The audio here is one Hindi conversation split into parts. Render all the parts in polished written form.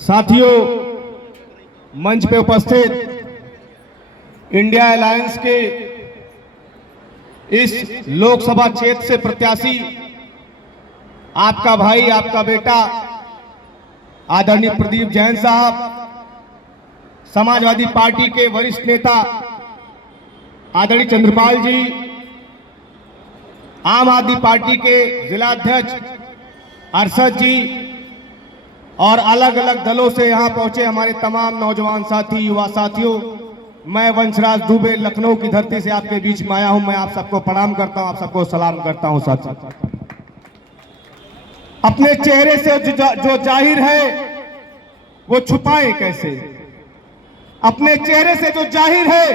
साथियों, मंच पे उपस्थित इंडिया अलायंस के इस लोकसभा क्षेत्र से प्रत्याशी आपका भाई, आपका बेटा आदरणीय प्रदीप जैन साहब, समाजवादी पार्टी के वरिष्ठ नेता आदरणीय चंद्रपाल जी, आम आदमी पार्टी के जिला अध्यक्ष अरशद जी और अलग अलग दलों से यहां पहुंचे हमारे तमाम नौजवान साथी, युवा साथियों, मैं वंशराज दुबे लखनऊ की धरती से आपके बीच में आया हूं। मैं आप सबको प्रणाम करता हूं, आप सबको सलाम करता हूं। साथियों, अपने चेहरे से जो जाहिर है वो छुपाए कैसे? अपने चेहरे से जो जाहिर है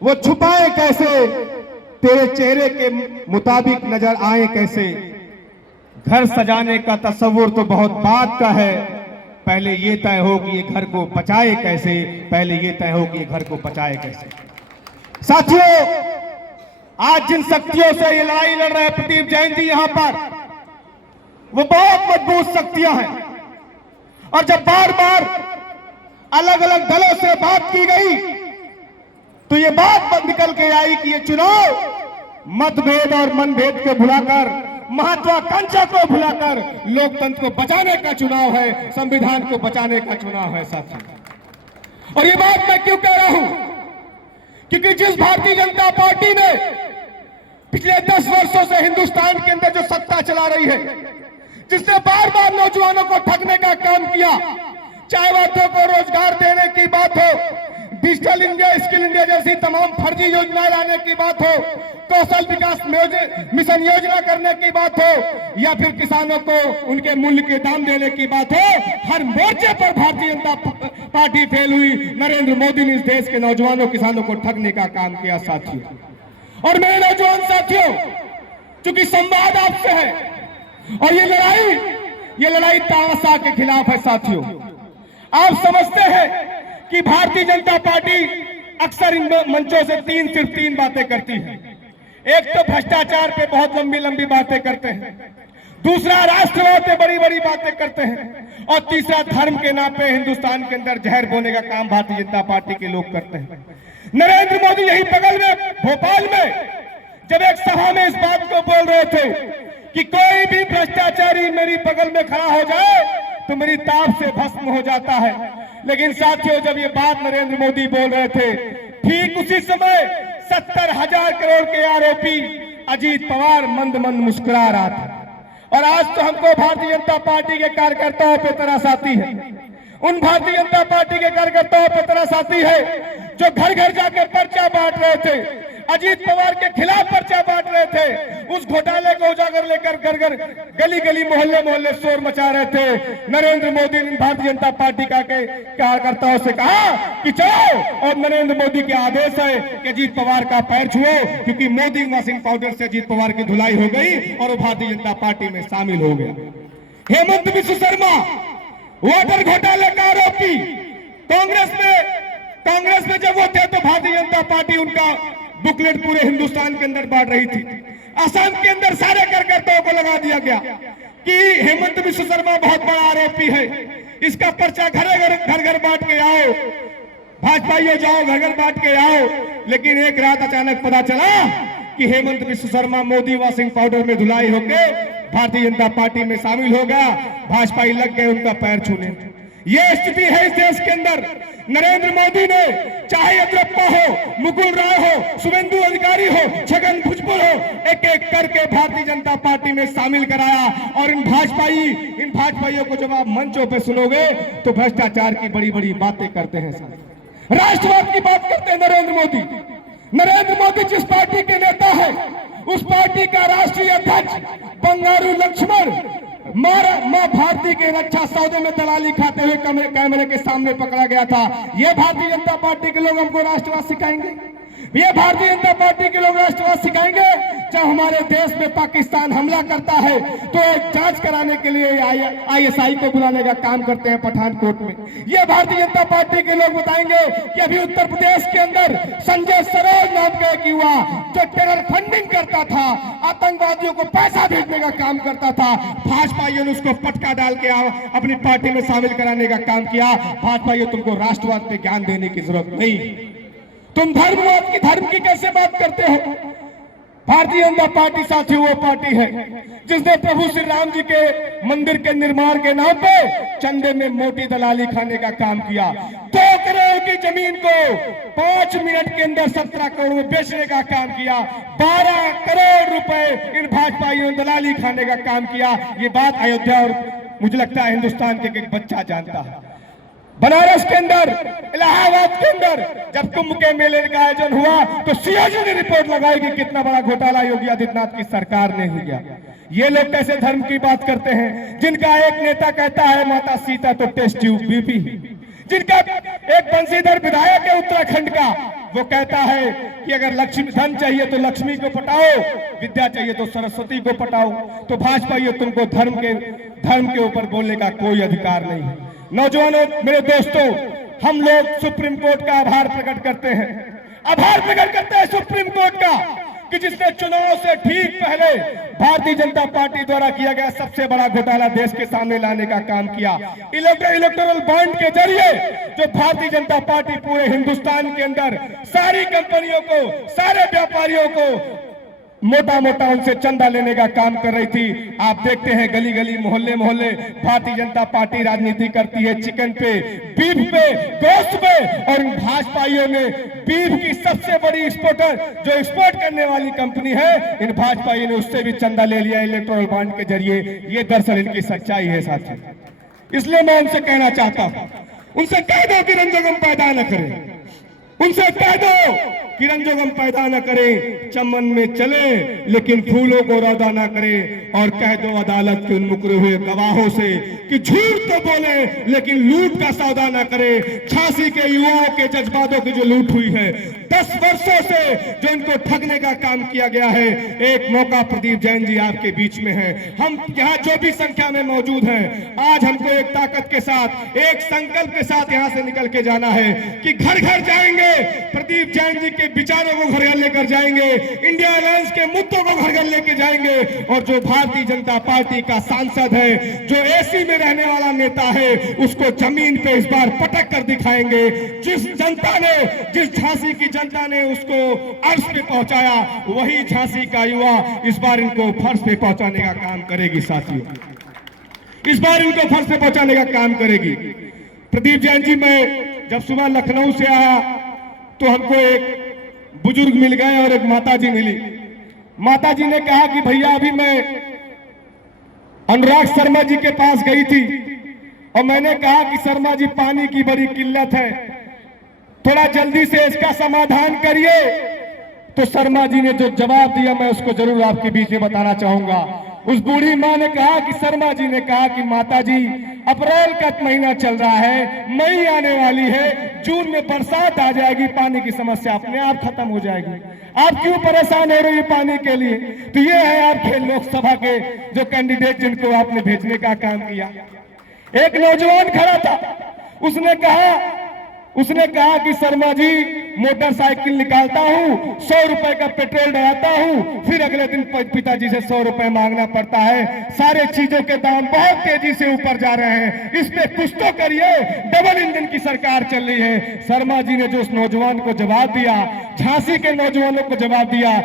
वो छुपाए कैसे? तेरे चेहरे के मुताबिक नजर आए कैसे? घर सजाने का तस्वुर तो बहुत बात का है, पहले ये तय हो कि ये घर को बचाए कैसे। पहले ये तय हो कि ये घर को बचाए कैसे। साथियों, आज जिन शक्तियों से ये लड़ाई लड़ रहे हैं प्रदीप जैन जी यहां पर, वो बहुत मजबूत शक्तियां हैं। और जब बार बार अलग अलग दलों से बात की गई तो ये बात निकल के आई कि ये चुनाव मतभेद और मनभेद को भुलाकर, महत्वाकांक्षा को भुलाकर लोकतंत्र को बचाने का चुनाव है, संविधान को बचाने का चुनाव है। साथियों, और ये बात मैं क्यों कह रहा हूं? क्योंकि जिस भारतीय जनता पार्टी ने पिछले 10 वर्षों से हिंदुस्तान के अंदर जो सत्ता चला रही है, जिसने बार बार नौजवानों को ठगने का काम किया, चाहे वादों को रोजगार देने की बात हो, डिजिटल इंडिया, स्किल इंडिया जैसी तमाम फर्जी योजनाएं लाने की बात हो, कौशल विकास मिशन योजना करने की बात हो, या फिर किसानों को उनके मूल्य के दाम देने की बात हो, हर मोर्चे पर भारतीय जनता पार्टी फेल हुई। नरेंद्र मोदी ने इस देश के नौजवानों, किसानों को ठगने का काम किया। साथियों, और मेरे नौजवान साथियों, चूंकि संवाद आपसे है और ये लड़ाई तानाशाह के खिलाफ है। साथियों, आप समझते हैं कि भारतीय जनता पार्टी अक्सर इन मंचों से सिर्फ तीन बातें करती है। एक तो भ्रष्टाचार पे बहुत लंबी लंबी बातें करते हैं, दूसरा राष्ट्रवाद पे बड़ी बड़ी बातें करते हैं, और तीसरा धर्म के नाम पे हिंदुस्तान के अंदर जहर बोने का काम भारतीय जनता पार्टी के लोग करते हैं। नरेंद्र मोदी यही बगल में भोपाल में जब एक सभा में इस बात को बोल रहे थे कि कोई भी भ्रष्टाचारी मेरी बगल में खड़ा हो जाए तो मेरी ताप से भस्म हो जाता है। लेकिन साथियों, जब ये बात नरेंद्र मोदी बोल रहे थे, ठीक उसी समय 70,000 करोड़ के आरोपी अजीत पवार मंद मंद मुस्कुरा रहा था। और आज तो हमको भारतीय जनता पार्टी के कार्यकर्ताओं पे तरस आती है, उन भारतीय जनता पार्टी के कार्यकर्ताओं पे तरस आती है जो घर घर जाकर पर्चा बांट रहे थे, अजीत पवार के खिलाफ पर्चा बांट रहे थे, उस घोटाले को उजागर लेकर घर घर, गली गली, मोहल्ले मोहल्ले शोर मचा रहे थे। नरेंद्र मोदी ने भारतीय जनता पार्टी का कार्यकर्ताओं से कहा कि चलो, और नरेंद्र मोदी के आदेश है कि अजीत पवार का पैर छुओ, क्योंकि मोदी वॉशिंग पाउडर से अजीत पवार की धुलाई हो गई और वो भारतीय जनता पार्टी में शामिल हो गया। हेमंत बिस्व शर्मा वाटर घोटाले का आरोपी, कांग्रेस में जब वो थे तो भारतीय जनता पार्टी उनका बुकलेट पूरे हिंदुस्तान के अंदर बांट रही थी। असम के अंदर सारे कार्यकर्ताओं को लगा दिया गया कि हेमंत बिस्व शर्मा बहुत बड़ा आरोपी है, इसका पर्चा घर घर बांट के आओ, भाजपाइयों जाओ, घर घर बांट के आओ। लेकिन एक रात अचानक पता चला कि हेमंत बिस्व शर्मा मोदी वॉशिंग पाउडर में धुलाई होकर भारतीय जनता पार्टी में शामिल हो गया। भाजपाई लग गए उनका पैर छूने। ये स्थिति है इस देश के अंदर। नरेंद्र मोदी ने चाहे येदियुरप्पा हो, मुकुल राय हो, शुभेंदु अधिकारी हो, छगन भुजबल हो, एक एक करके भारतीय जनता पार्टी में शामिल कराया। और इन भाजपाइयों को जब आप मंचों पे सुनोगे तो भ्रष्टाचार की बड़ी बड़ी बातें करते हैं, राष्ट्रवाद की बात करते हैं। नरेंद्र मोदी जिस पार्टी के नेता है, उस पार्टी का राष्ट्रीय अध्यक्ष बंगारू लक्ष्मण मां भारती के रक्षा सौदे में दलाली खाते हुए कैमरे के सामने पकड़ा गया था। ये भारतीय जनता पार्टी के लोग हमको राष्ट्रवाद सिखाएंगे? ये भारतीय जनता पार्टी के लोग राष्ट्रवाद सिखाएंगे। जब हमारे देश में पाकिस्तान हमला करता है तो एक जांच कराने के लिए ISI को बुलाने का काम करते हैं पठानकोट में। ये भारतीय जनता पार्टी के लोग बताएंगे कि अभी उत्तर प्रदेश के अंदर संजय सरोज नाम का एक युवा जो टेरर फंडिंग करता था, आतंकवादियों को पैसा भेजने का काम करता था, भाजपाइयों ने उसको पटका डाल के अपनी पार्टी में शामिल कराने का काम किया। भाजपाइयों, तुमको राष्ट्रवाद पे ज्ञान देने की जरूरत नहीं। तुम धर्म की कैसे बात करते हो? भारतीय जनता पार्टी साथियों वो पार्टी है जिसने प्रभु श्री राम जी के मंदिर के निर्माण के नाम पे चंदे में मोटी दलाली खाने का काम किया। 2 करोड़ की जमीन को 5 मिनट के अंदर 17 करोड़ में बेचने का काम किया। 12 करोड़ रुपए इन भाजपाइयों ने दलाली खाने का काम किया। ये बात अयोध्या और मुझे लगता है हिंदुस्तान के एक बच्चा जानता है। बनारस के अंदर, इलाहाबाद के अंदर जब कुंभ के मेले का आयोजन हुआ तो CAG ने रिपोर्ट लगाई कि कितना बड़ा घोटाला योगी आदित्यनाथ की सरकार ने हो गया। ये लोग कैसे धर्म की बात करते हैं? जिनका एक नेता कहता है माता सीता तो टेस्ट ट्यूब BP, जिनका एक बंशीधर विधायक है उत्तराखंड का, वो कहता है कि अगर लक्ष्मी धन चाहिए तो लक्ष्मी को पटाओ, विद्या चाहिए तो सरस्वती को पटाओ। तो भाजपा ये तुमको धर्म के ऊपर बोलने का कोई अधिकार नहीं है। नौजवानों, मेरे दोस्तों, हम लोग सुप्रीम कोर्ट का आभार प्रकट करते हैं सुप्रीम कोर्ट का कि जिसने चुनाव से ठीक पहले भारतीय जनता पार्टी द्वारा किया गया सबसे बड़ा घोटाला देश के सामने लाने का काम किया। इलेक्टोरल बॉन्ड के जरिए जो भारतीय जनता पार्टी पूरे हिंदुस्तान के अंदर सारी कंपनियों को, सारे व्यापारियों को मोटा उनसे चंदा लेने का काम कर रही थी। आप देखते हैं गली गली, मोहल्ले मोहल्ले भारतीय जनता पार्टी राजनीति करती है चिकन पे, बीफ पे, गोश्त पे। और इन भाजपाइयों ने बीफ की सबसे बड़ी एक्सपोर्टर जो एक्सपोर्ट करने वाली कंपनी है, इन भाजपाइयों ने उससे भी चंदा ले लिया इलेक्टोरल बॉन्ड के जरिए। ये दरअसल इनकी सच्चाई है साथी। इसलिए मैं उनसे कहना चाहता हूं, उनसे कह दो कि रंजोगम पैदा न करें, उनसे कह दो कि रंजोगम पैदा न करें, चमन में चले लेकिन फूलों को रौदा न करें। और कह दो अदालत के उन मुकरे हुए गवाहों से कि झूठ तो बोले लेकिन लूट का सौदा न करें। झांसी के युवाओं के जज्बातों की जो लूट हुई है 10 वर्षों से, जो इनको ठगने का काम किया गया है, एक मौका प्रदीप जैन जी आपके बीच में है। हम यहाँ जो भी संख्या में मौजूद हैं, आज हमको एक ताकत के साथ, एक संकल्प के साथ यहाँ से निकल के जाना है कि घर घर जाएंगे, प्रदीप जैन जी के विचारों को घर घर लेकर जाएंगे, इंडिया अलायंस के मुद्दों को घर घर लेके जाएंगे। और जो भारतीय जनता पार्टी का सांसद है, जो AC में रहने वाला नेता है, उसको जमीन पे इस बार पटक कर दिखाएंगे। जिस जनता ने, जिस झांसी की जनता ने उसको अर्श पे पहुंचाया, वही झांसी का युवा इस बार इनको फर्श पे पहुंचाने का काम करेगी साथियों, इस बार इनको फर्श पे पहुंचाने का काम करेगी। प्रदीप जैन जी, मैं जब सुबह लखनऊ से आया तो हमको एक बुजुर्ग मिल गए और एक माताजी मिली। माताजी ने कहा कि भैया अभी मैं अनुराग शर्मा जी के पास गई थी और मैंने कहा कि शर्मा जी पानी की बड़ी किल्लत है, थोड़ा जल्दी से इसका समाधान करिए। तो शर्मा जी ने जो जवाब दिया मैं उसको जरूर आपके बीच में बताना चाहूंगा। उस बूढ़ी माँ ने कहा कि शर्मा जी ने कहा कि माताजी अप्रैल का महीना चल रहा है, मई आने वाली है, जून में बरसात आ जाएगी, पानी की समस्या अपने आप खत्म हो जाएगी। आप क्यों परेशान हो रही है पानी के लिए? तो ये है आपके लोकसभा के जो कैंडिडेट जिनको आपने भेजने का काम किया। एक नौजवान खड़ा था, उसने कहा कि शर्मा जी मोटरसाइकिल निकालता हूं, 100 रुपए का पेट्रोल डलाता हूं, फिर अगले दिन पिताजी से 100 रुपए मांगना पड़ता है। सारे चीजों के दाम बहुत तेजी से ऊपर जा रहे हैं, इस पे कुछ तो करिए, डबल इंजन की सरकार चल रही है। शर्मा जी ने जो उस नौजवान को जवाब दिया, झांसी के नौजवानों को जवाब दिया,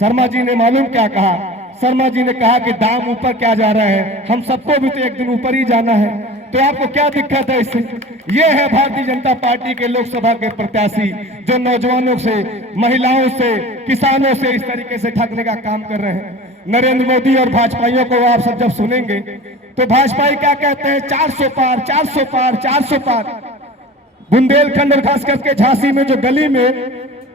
शर्मा जी ने मालूम क्या कहा? शर्मा जी ने कहा कि दाम ऊपर क्या जा रहा है, हम सबको भी तो एक दिन ऊपर ही जाना है, तो आपको क्या दिक्कत है इससे? ये है भारतीय जनता पार्टी के लोकसभा के प्रत्याशी जो नौजवानों से, महिलाओं से, किसानों से इस तरीके से ठगने का काम कर रहे हैं। नरेंद्र मोदी और भाजपाइयों को आप सब जब सुनेंगे तो भाजपाई क्या कहते हैं? 400 पार, 400 पार, 400 पार। बुंदेलखंड और खास करके झांसी में जो गली में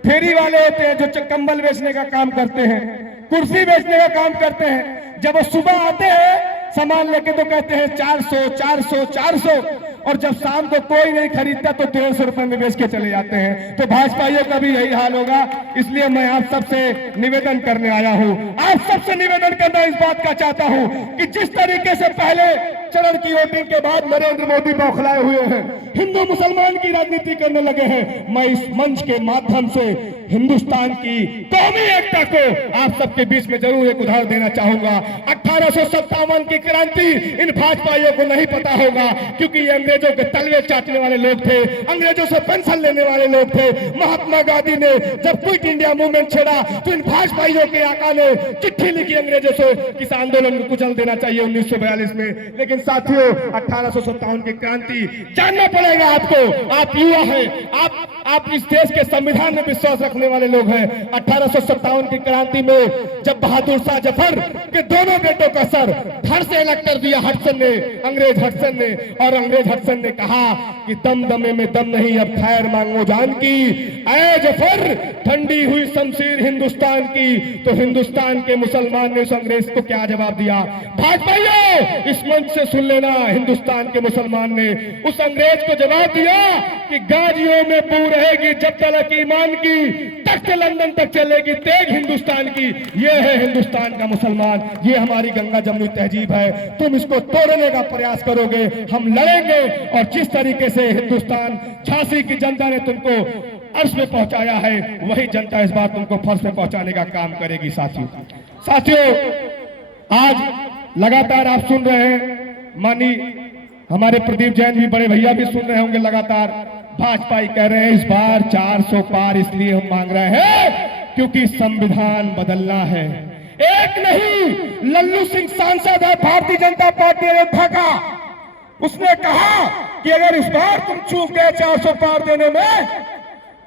फेरी वाले होते हैं, जो कंबल बेचने का काम करते हैं, कुर्सी बेचने का काम करते हैं, जब वो सुबह आते हैं सामान लेके तो कहते हैं 400 400 400, और जब शाम को कोई नहीं खरीदता तो 150 रुपए में बेच के चले जाते हैं। तो भाजपाइयों का भी यही हाल होगा। इसलिए मैं आप सबसे निवेदन करने आया हूं, आप सबसे निवेदन करना इस बात का चाहता हूं कि जिस तरीके से पहले चरण की वोटिंग के बाद नरेंद्र मोदी बौखलाए हुए हैं, हिंदू मुसलमान की राजनीति करने लगे हैं, मैं इस मंच के माध्यम से हिंदुस्तान की कौमी एकता को आप सबके बीच में जरूर एक उदाहरण देना चाहूंगा। 1857 की क्रांति इन भाजपाइयों को नहीं पता होगा, क्योंकि ये अंग्रेजों के तलवे चाटने वाले लोग थे, अंग्रेजों से पेंशन लेने वाले लोग थे। महात्मा गांधी ने जब क्विट इंडिया मूवमेंट छेड़ा तो इन भाजपाइयों के आका ने चिट्ठी लिखी अंग्रेजों से कि इस आंदोलन को कुचल देना चाहिए 1942 में। लेकिन साथियों, 1857 की क्रांति जानना पड़ेगा आपको। आप युवा हैं, आप इस देश के संविधान में विश्वास रखने वाले लोग हैं। 1857 की क्रांति में जब बहादुर शाह जफर के दोनों बेटों का सर धड़ से अलग कर दिया हडसन ने, अंग्रेज हडसन ने, और अंग्रेज हडसन ने कहा कि दम दमे में दम नहीं, अब खैर मांगो जान की। ऐ जफर, ठंडी हुई शमशीर हिंदुस्तान की। तो हिंदुस्तान के मुसलमान ने उस अंग्रेज को क्या जवाब दिया? भाजपाइयों, इस मंच से सुन लेना, हिंदुस्तान के मुसलमान ने उस अंग्रेज को जवाब दिया कि गाजियों में बू रहेगी जब तलक ईमान की, तख्त लंदन तक चलेगी तेग हिंदुस्तान की। ये है हिंदुस्तान का मुसलमान, ये हमारी गंगा जमुनी तहजीब है। तुम इसको तोड़ने का प्रयास करोगे, हम लड़ेंगे। और जिस तरीके से हिंदुस्तान, झांसी की जनता ने तुमको अर्श में पहुंचाया है, वही जनता इस बार तुमको फर्श में पहुंचाने का काम करेगी। साथियों, आज लगातार आप सुन रहे हैं, मानी हमारे प्रदीप जैन भी, बड़े भैया भी सुन रहे होंगे लगातार। भाजपा कह रहे हैं इस बार 400 पार इसलिए हम मांग रहे हैं क्योंकि संविधान बदलना है। एक नहीं, लल्लू सिंह सांसद है भारतीय जनता पार्टी अयोध्या का, उसने कहा कि अगर इस बार तुम चूक गए 400 पार देने में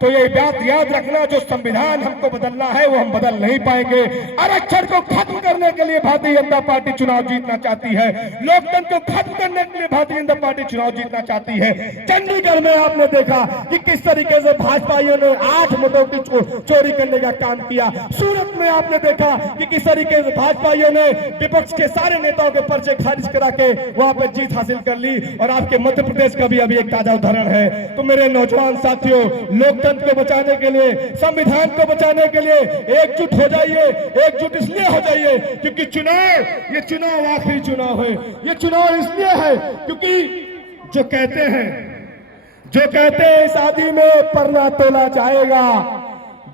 तो ये बात याद रखना, जो संविधान हमको बदलना है वो हम बदल नहीं पाएंगे। आरक्षण को खत्म करने के लिए भारतीय जनता पार्टी चुनाव जीतना चाहती है, लोकतंत्र को खत्म करने के लिए भारतीय जनता पार्टी चुनाव जीतना चाहती है। चंडीगढ़ में आपने देखा कि किस तरीके से भाजपाइयों ने 8 मतों की चोरी करने का काम किया। सूरत में आपने देखा कि किस तरीके से भाजपाइयों ने विपक्ष के सारे नेताओं के पर्चे खारिज करा के वहां पर जीत हासिल कर ली। और आपके मध्य प्रदेश का भी अभी एक ताजा उदाहरण है। तो मेरे नौजवान साथियों, लोकतंत्र को बचाने के लिए, संविधान को बचाने के लिए एकजुट हो जाइए। एकजुट इसलिए हो जाइए क्योंकि ये चुनाव आखिरी चुनाव है। ये चुनाव इसलिए है क्योंकि जो कहते हैं इस आदि में परना तोला जाएगा,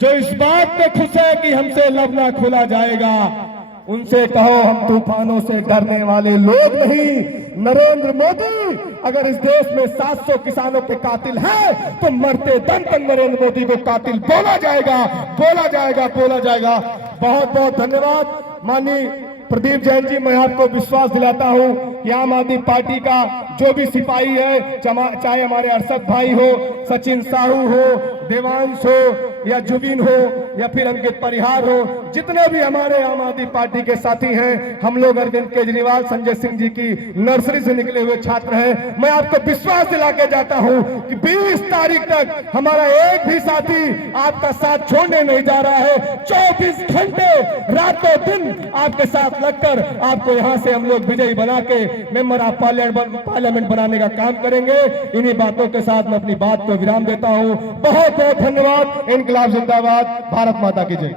जो इस बात पे खुश है कि हमसे लब ना खोला जाएगा, उनसे कहो हम तूफानों से डरने वाले लोग नहीं। नरेंद्र मोदी अगर इस देश में 700 किसानों के कातिल हैं तो मरते दम तक नरेंद्र मोदी को कातिल बोला जाएगा, बोला जाएगा, बोला जाएगा। बहुत बहुत धन्यवाद माननीय प्रदीप जैन जी। मैं आपको विश्वास दिलाता हूं कि आम आदमी पार्टी का जो भी सिपाही है, चाहे हमारे अरशद भाई हो, सचिन साहू हो, देवांश हो, या जुबिन हो, या फिर अंकित परिहार हो, जितने भी हमारे आम आदमी पार्टी के साथी हैं, हम लोग अरविंद केजरीवाल, संजय सिंह जी की नर्सरी से निकले हुए छात्र हैं। मैं आपको विश्वास दिला के जाता हूं कि 20 तारीख तक हमारा एक भी साथी आपका साथ छोड़ने नहीं जा रहा है। 24 घंटे रातों दिन आपके साथ लगकर आपको यहां से हम लोग विजयी बना के मेंबर ऑफ पार्लियामेंट बनाने का काम करेंगे। इन्हीं बातों के साथ मैं अपनी बात को विराम देता हूं। बहुत बहुत धन्यवाद। इनकलाब जिंदाबाद, भारत माता की जय।